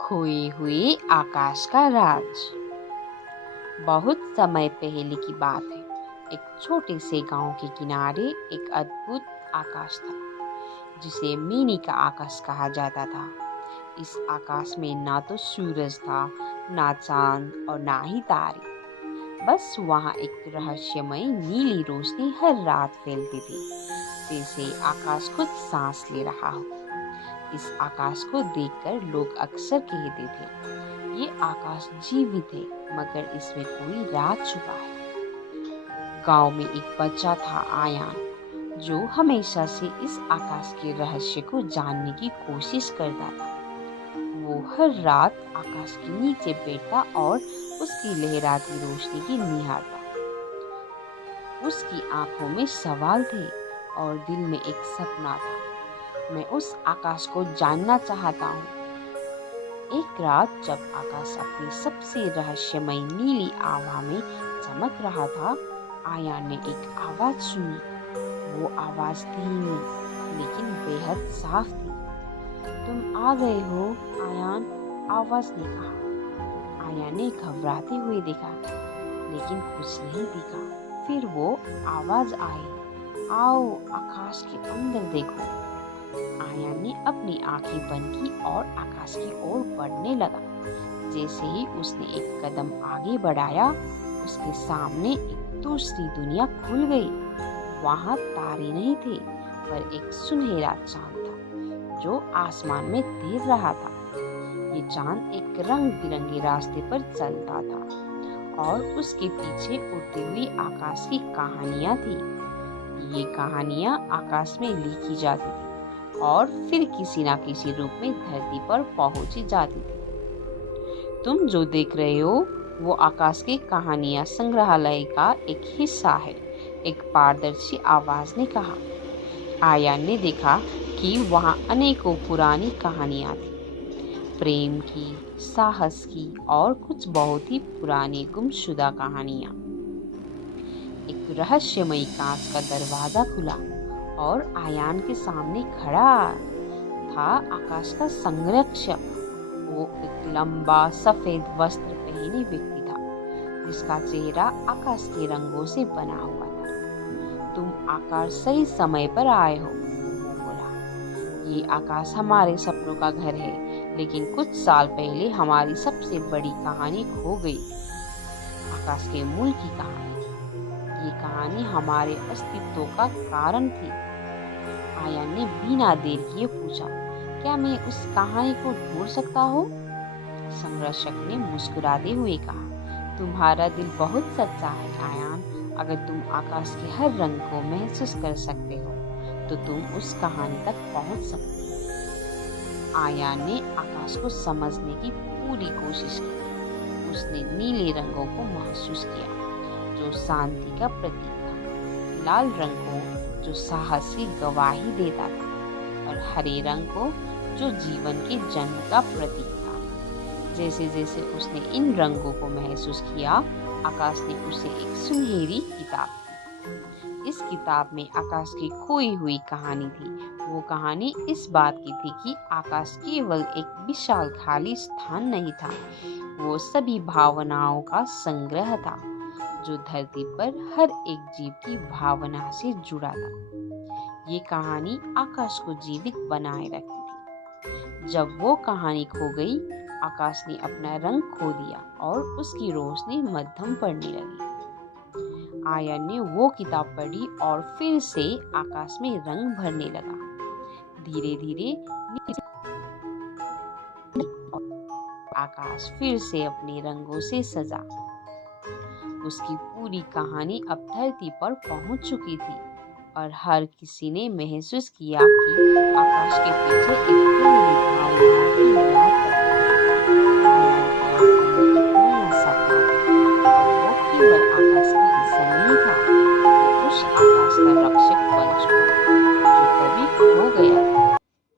खोए हुए आकाश का राज। बहुत समय पहले की बात है। एक छोटे से गांव के किनारे एक अद्भुत आकाश था, जिसे मिनी का आकाश कहा जाता था। इस आकाश में ना तो सूरज था, ना चांद और ना ही तारे। बस वहाँ एक रहस्यमय नीली रोशनी हर रात फैलती थी, जैसे आकाश खुद सांस ले रहा हो। इस आकाश को देखकर लोग अक्सर कहते थे, ये आकाश जीवित है, मगर इसमें कोई राज छुपा है। गांव में एक बच्चा था, आयान, जो हमेशा से इस आकाश के रहस्य को जानने की कोशिश करता था। वो हर रात आकाश के नीचे बैठता और उसकी लहराती रोशनी की निहारता। उसकी आंखों में सवाल थे और दिल में एक सपना था। मैं उस आकाश को जानना चाहता हूँ। एक रात जब आकाश अपनी सबसे रहस्यमय नीली आभा में चमक रहा था, आयान ने एक आवाज सुनी। वो आवाज धीमी लेकिन बेहद साफ थी। तुम आ गए हो, आयान, आवाज ने कहा। आयान ने घबराते हुए देखा, लेकिन कुछ नहीं दिखा। फिर वो आवाज आई, आओ आकाश के अंदर देखो। आयान ने अपनी आंखें बंद की और आकाश की ओर बढ़ने लगा। जैसे ही उसने एक कदम आगे बढ़ाया, उसके सामने एक दूसरी दुनिया खुल गई। वहाँ तारे नहीं थे, पर एक सुनहरा चांद था, जो आसमान में तैर रहा था। ये चांद एक रंग बिरंगे रास्ते पर चलता था और उसके पीछे उड़ती हुई आकाश की कहानियां थी। ये कहानियां आकाश में लिखी जाती थी और फिर किसी न किसी रूप में धरती पर पहुंची जाती थी। तुम जो देख रहे हो वो आकाश की कहानियां संग्रहालय का एक हिस्सा है, एक पारदर्शी आवाज ने कहा। आयान ने देखा कि वहां अनेकों पुरानी कहानियां थी, प्रेम की, साहस की और कुछ बहुत ही पुरानी गुमशुदा कहानियां। एक रहस्यमयी कांच का दरवाजा खुला और आयान के सामने खड़ा था आकाश का संरक्षक। वो एक लंबा सफेद वस्त्र पहने व्यक्ति था, जिसका चेहरा आकाश के रंगों से बना हुआ था। तुम आकाश सही समय पर आए हो, वो बोला। ये आकाश हमारे सपनों का घर है, लेकिन कुछ साल पहले हमारी सबसे बड़ी कहानी खो गई। आकाश के मूल की कहानी। ये कहानी हमारे अस्तित्व का कारण थी। आयान ने बिना देर किए पूछा, क्या मैं उस कहानी को ढूंढ सकता हूँ? संरक्षक ने मुस्कुराते हुए कहा, तुम्हारा दिल बहुत सच्चा है, आयान। अगर तुम आकाश के हर रंग को महसूस कर सकते हो, तो तुम उस कहानी तक पहुँच सकते हो। आयान ने आकाश को समझने की पूरी कोशिश की। उसने नीले रंगों को महसूस किया, जो शांति का प्रतीक था, लाल रंग को जो साहस की गवाही देता था, और हरे रंग को जो जीवन के जन्म का प्रतीक था। जैसे जैसे उसने इन रंगों को महसूस किया, आकाश ने उसे एक सुनहरी किताब दी। इस किताब में आकाश की खोई हुई कहानी थी। वो कहानी इस बात की थी कि आकाश केवल एक विशाल खाली स्थान नहीं था, वो सभी भावनाओं का संग्रह था, जो धरती पर हर एक जीव की भावना से जुड़ा था। ये कहानी आकाश को जीवित बनाए रखती थी। जब वो कहानी खो गई, आकाश ने अपना रंग खो दिया और उसकी रोशनी मध्यम पड़ने लगी। आयन ने वो किताब पढ़ी और फिर से आकाश में रंग भरने लगा। धीरे धीरे आकाश फिर से अपने रंगों से सजा। उसकी पूरी कहानी अब धरती पर पहुंच चुकी थी और हर किसी ने महसूस किया कि आकाश के पीछे एक गहरी भावना की याद